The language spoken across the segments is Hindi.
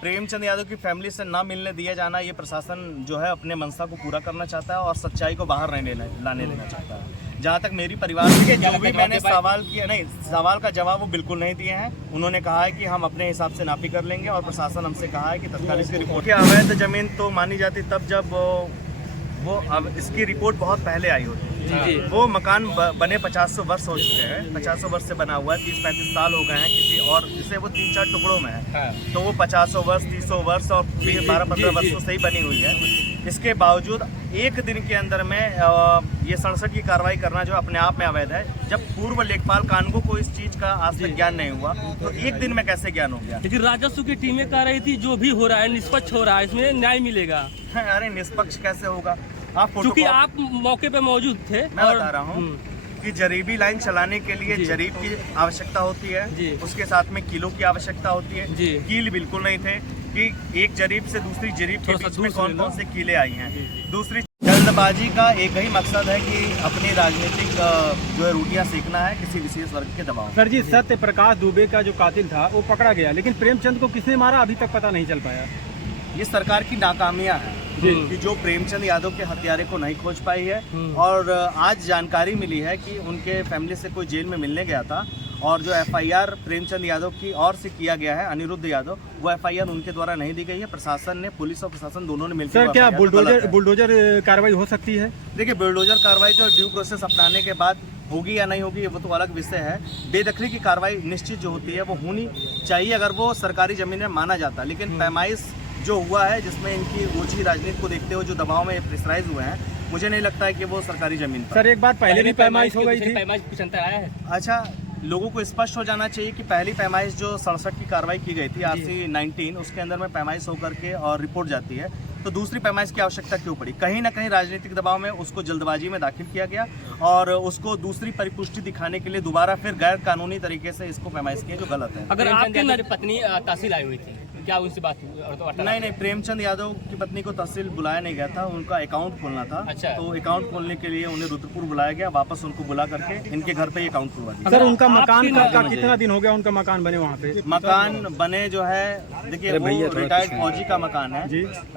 प्रेमचंद यादव की फैमिली से ना मिलने दिया जाना, ये प्रशासन जो है अपने मंशा को पूरा करना चाहता है और सच्चाई को बाहर नहीं लाने देना चाहता है। जहाँ तक मेरी परिवार के जो भी मैंने सवाल किया, नहीं, सवाल का जवाब वो बिल्कुल नहीं दिए हैं। उन्होंने कहा है कि हम अपने हिसाब से नापी कर लेंगे और प्रशासन हमसे कहा है कि तत्काल इसकी रिपोर्ट। अवैध जमीन तो मानी जाती तब जब वो अब इसकी रिपोर्ट बहुत पहले आई होती है। वो मकान बने 50 वर्ष हो चुके हैं, 50 वर्ष से बना हुआ है, 30-35 साल हो गए हैं किसी और इसे वो 3-4 टुकड़ों में है। तो वो 50 वर्ष, 30 वर्ष और 12-15 वर्षों से ही बनी हुई है। इसके बावजूद एक दिन के अंदर में ये 67 की कार्रवाई करना जो अपने आप में अवैध है। जब पूर्व लेखपाल कानगो को इस चीज का आज तक ज्ञान नहीं हुआ तो एक दिन में कैसे ज्ञान हो गया। लेकिन राजस्व की टीमें कह रही थी जो भी हो रहा है निष्पक्ष हो रहा है, इसमें न्याय मिलेगा। अरे निष्पक्ष कैसे होगा? क्योंकि आप मौके पे मौजूद थे। मैं बता रहा हूँ कि जरीबी लाइन चलाने के लिए जरीब की आवश्यकता होती है, उसके साथ में कीलों की आवश्यकता होती है। कील बिल्कुल नहीं थे कि एक जरीब से दूसरी जरीब के बीच में कौन कौन से कीले आई हैं। दूसरी जल्दबाजी का एक ही मकसद है कि अपनी राजनीतिक जो है रोटियां सेकना है किसी विशेष वर्ग के दबाव। सर जी, सत्य प्रकाश दुबे का जो कातिल था वो पकड़ा गया, लेकिन प्रेमचंद को किसने मारा अभी तक पता नहीं चल पाया। ये सरकार की नाकामियां हैं कि जो प्रेमचंद यादव के हत्यारे को नहीं खोज पाई है। और आज जानकारी मिली है कि उनके फैमिली से कोई जेल में मिलने गया था और जो एफआईआर प्रेमचंद यादव की ओर से किया गया है, अनिरुद्ध यादव, वो एफआईआर उनके द्वारा नहीं दी गई है। प्रशासन ने, पुलिस और प्रशासन दोनों ने मिलकर। सर, क्या बुलडोजर कार्रवाई हो सकती है? देखिए, बुलडोजर कार्रवाई जो ड्यू प्रोसेस अपनाने के बाद होगी या नहीं होगी वो तो अलग विषय है। बेदखली की कार्रवाई निश्चित जो होती है वो होनी चाहिए अगर वो सरकारी जमीन में माना जाता। लेकिन पैमाइश जो हुआ है जिसमें इनकी ओछी राजनीति को देखते हुए जो दबाव में प्रेशराइज हुए हैं, मुझे नहीं लगता है कि वो सरकारी जमीन पर। सर, एक बार पहले भी पैमाइश हो गई थी। अच्छा, लोगों को स्पष्ट हो जाना चाहिए कि पहली पैमाइश जो 67 की कार्रवाई की गई थी RC 19, उसके अंदर में पैमाइश होकर के और रिपोर्ट जाती है, तो दूसरी पैमाइश की आवश्यकता क्यों पड़ी? कहीं ना कहीं राजनीतिक दबाव में उसको जल्दबाजी में दाखिल किया गया और उसको दूसरी परिपुष्टि दिखाने के लिए दोबारा फिर गैर कानूनी तरीके से इसको पैमाइश किया, जो गलत है। अगर आपकी पत्नी तहसील आई हुई थी, क्या उनसे बात हुई? नहीं, प्रेमचंद यादव की पत्नी को तहसील बुलाया नहीं गया था, उनका अकाउंट खोलना था। अच्छा। तो अकाउंट खोलने के लिए उन्हें रुद्रपुर बुलाया गया, वापस उनको बुला करके इनके घर पे अकाउंट खुलवा दिया। सर, उनका मकान का कितना दिन हो गया उनका मकान बने वहाँ पे? मकान बने जो है, देखिए, वो रिटायर्ड फौजी का मकान है।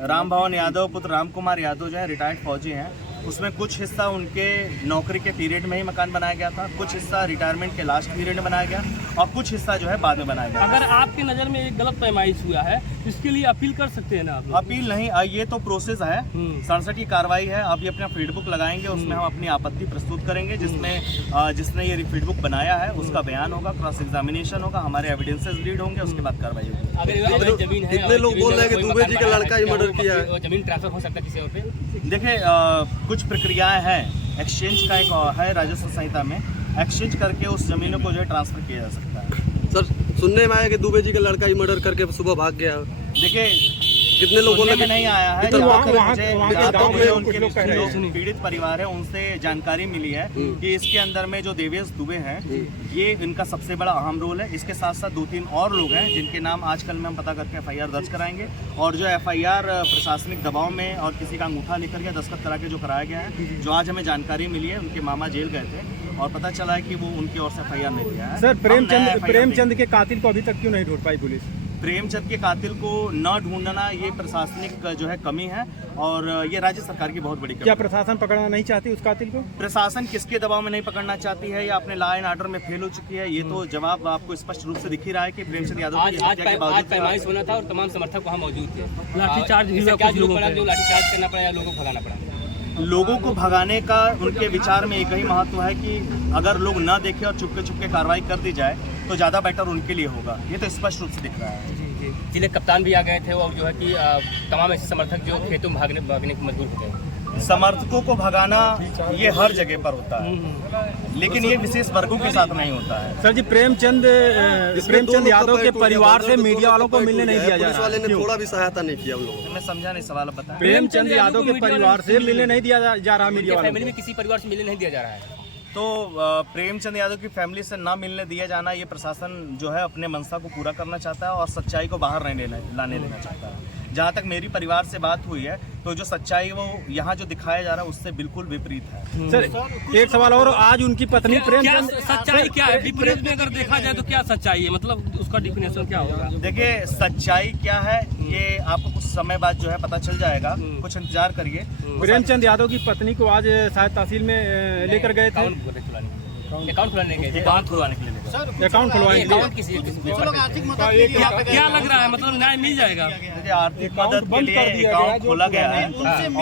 राम भवन यादव पुत्र राम कुमार यादव जो है रिटायर्ड फौजी हैं। उसमें कुछ हिस्सा उनके नौकरी के पीरियड में ही मकान बनाया गया था, कुछ हिस्सा रिटायरमेंट के लास्ट पीरियड में बनाया गया और कुछ हिस्सा जो है बाद में बनाया गया। अगर आपकी नज़र में एक गलत पैमाइश हुआ है, इसके लिए अपील कर सकते हैं ना आप? अपील नहीं, ये तो प्रोसेस है। 67 की कार्रवाई है। अब ये अपना फीडबुक लगाएंगे, उसमें हम अपनी आपत्ति प्रस्तुत करेंगे, जिसमें जिसने ये फीडबुक बनाया है उसका बयान होगा, क्रॉस एग्जामिनेशन होगा, हमारे एविडेंसेस रीड होंगे, उसके बाद कार्रवाई होगी। कितने लोग बोल रहे हैं कि दुबे जी का लड़का ही मर्डर किया है? जमीन ट्रांसफर हो सकता है किसी और पे? देखिए, कुछ प्रक्रियाएं हैं। एक्सचेंज का एक है राजस्व संहिता में, एक्सचेंज करके उस जमीनों को जो है ट्रांसफर किया जा सकता है। सर, सुनने में आया कि दुबे जी का लड़का ही मर्डर करके सुबह भाग गया। देखिए, कितने लोगों ने नहीं आया है, उनके पीड़ित परिवार है उनसे जानकारी मिली है कि इसके अंदर में जो देवेश दुबे हैं, ये इनका सबसे बड़ा अहम रोल है। इसके साथ साथ 2-3 और लोग हैं जिनके नाम आजकल में हम पता करके FIR दर्ज कराएंगे और जो FIR प्रशासनिक दबाव में और किसी का अंगूठा निकल गया, दस्तखत करा के जो कराया गया है, जो आज हमें जानकारी मिली है, उनके मामा जेल गए थे और पता चला है कि वो उनकी ओर से FIR नहीं दिया है। सर, प्रेमचंद के कातिल को अभी तक क्यों नहीं ढूंढ पाई पुलिस? प्रेमचंद के कातिल को न ढूंढना ये प्रशासनिक जो है कमी है और ये राज्य सरकार की बहुत बड़ी कमी। क्या प्रशासन पकड़ना नहीं चाहती उस कातिल को? प्रशासन किसके दबाव में नहीं पकड़ना चाहती है या अपने लॉ एंड ऑर्डर में फेल हो चुकी है, ये तो जवाब आपको स्पष्ट रूप से दिख ही रहा है कि प्रेमचंद यादव की हत्या के बावजूद पैमाइश होना था और तमाम समर्थक वहाँ मौजूद थे। लाठीचार्ज लाठीचार्ज करना पड़ा या लोगों को भगाना पड़ा? लोगों को भगाने का उनके विचार में एक ही महत्व है कि अगर लोग न देखें और चुपके चुपके कार्रवाई कर दी जाए तो ज़्यादा बेटर उनके लिए होगा। ये तो स्पष्ट रूप से दिख रहा है। जिले कप्तान भी आ गए थे और जो है कि तमाम ऐसे समर्थक जो खेतों में भागने को मजबूर हो गए। समर्थकों को भगाना ये हर जगह पर होता है, लेकिन ये विशेष वर्गों के साथ नहीं होता है। सर जी, प्रेमचंद यादव के परिवार से मीडिया वालों को मिलने नहीं दिया जा रहा है। पुलिस वाले ने थोड़ा भी सहायता नहीं किया उन लोगों को। मैं समझा नहीं सवाल, बता। प्रेमचंद यादव के परिवार से मिलने नहीं दिया जा रहा, मीडिया वालों फैमिली में किसी परिवार से मिलने नहीं दिया जा रहा है। तो प्रेमचंद यादव की फैमिली से ना मिलने दिया जाना, ये प्रशासन जो है अपने मंशा को पूरा करना चाहता है और सच्चाई को बाहर नहीं लाने देना चाहता है। जहाँ तक मेरी परिवार से बात हुई है तो जो सच्चाई वो यहाँ जो दिखाया जा रहा है उससे बिल्कुल विपरीत है। सर एक सवाल और, आज उनकी पत्नी क्या प्रेमचंद सच्चाई क्या है विपरीत में अगर देखा जाए तो क्या सच्चाई है, मतलब उसका डिफिनेशन क्या होगा? देखिए सच्चाई क्या है ये आपको कुछ समय बाद जो है पता चल जाएगा, कुछ इंतजार करिए। प्रेमचंद यादव की पत्नी को आज शायद तहसील में लेकर गए थे, अकाउंट खुलाने के लिए अकाउंट खुलवाने के लिए अकाउंट खुलवाने के लिए। अकाउंट किसी क्या लग रहा है, मतलब न्याय मिल जाएगा? देखिए आर्थिक मदद के लिए अकाउंट खोला गया है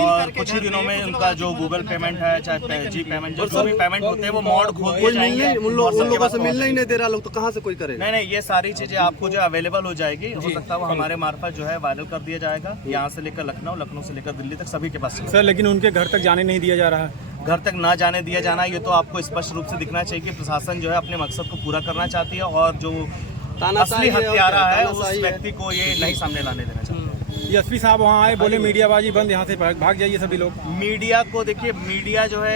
और कुछ ही दिनों में उनका जो गूगल पेमेंट है चाहे जी पेमेंट जो भी पेमेंट होते हैं वो मोड खोल दिए जाएंगे। उन लोगों से मिलने ही नहीं दे रहा लोग, तो कहाँ से कोई करे? नहीं ये सारी चीजें आपको जो अवेलेबल हो जाएगी, हो सकता है वो हमारे मार्फत जो है वायरल कर दिया जाएगा, यहाँ से लेकर लखनऊ, लखनऊ से लेकर दिल्ली तक सभी के पास चलेगा। सर लेकिन उनके घर तक जाने नहीं दिया जा रहा है। घर तक ना जाने दिया जाना ये तो आपको स्पष्ट रूप से दिखना चाहिए कि प्रशासन जो है अपने मकसद को पूरा करना चाहती है और जो असली हत्यारा है उस व्यक्ति को ये नहीं सामने लाने देना चाहते हैं। एसपी साहब वहाँ आए, बोले मीडियाबाजी बंद, यहाँ से भाग जाइए सभी लोग। मीडिया को देखिए, मीडिया जो है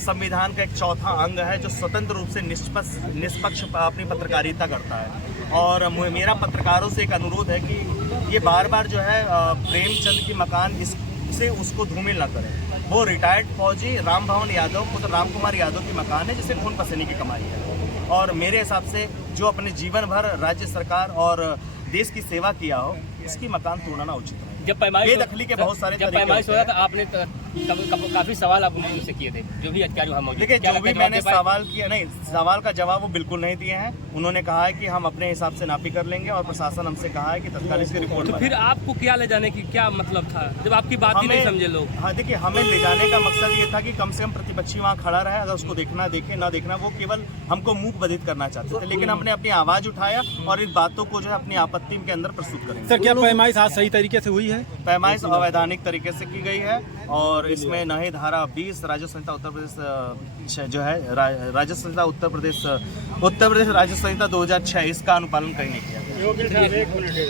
संविधान का एक चौथा अंग है जो स्वतंत्र रूप से निष्पक्ष अपनी पत्रकारिता करता है और मेरा पत्रकारों से एक अनुरोध है कि ये बार बार जो है प्रेमचंद की मकान इससे उसको धूमिल ना करें। वो रिटायर्ड फौजी राम भवन यादव पुत्र राम कुमार यादव की मकान है जिसे खून पसीने की कमाई है और मेरे हिसाब से जो अपने जीवन भर राज्य सरकार और देश की सेवा किया हो इसकी मकान तोड़ना उचित है। जब पैमाइश बेदखली के बहुत सारे जब तरीके पैमाइश होते हो रहा हैं। था आपने काफी सवाल आप उनसे किए थे, जो भी अधिकारी वहाँ मौजूद देखिए क्या जो लगता भी है जवाब मैंने दे पाए? सवाल किया, नहीं सवाल का जवाब वो बिल्कुल नहीं दिए हैं। उन्होंने कहा है कि हम अपने हिसाब से नापी कर लेंगे और प्रशासन हमसे कहा है कि तत्काल इसकी रिपोर्ट तो फिर आपको क्या ले जाने की क्या मतलब था जब आपकी बात ही नहीं समझे लोग? हाँ देखिए हमें ले जाने का मकसद ये था कि कम से कम प्रतिपक्षी वहाँ खड़ा रहे, अगर उसको देखना देखे ना देखना, वो केवल हमको मूक बधित करना चाहते थे, लेकिन हमने अपनी आवाज उठाया और इन बातों को जो है अपनी आपत्ति के अंदर प्रस्तुत करेंगे। सर क्या पैमाइश आज सही तरीके से हुई है? पैमाइश अवैधानिक तरीके से की गई है और इसमें न ही धारा 20 राज्य संहिता उत्तर प्रदेश जो है राज्य संहिता उत्तर प्रदेश राज्य संहिता 2006 इसका अनुपालन कहीं नहीं किया गया।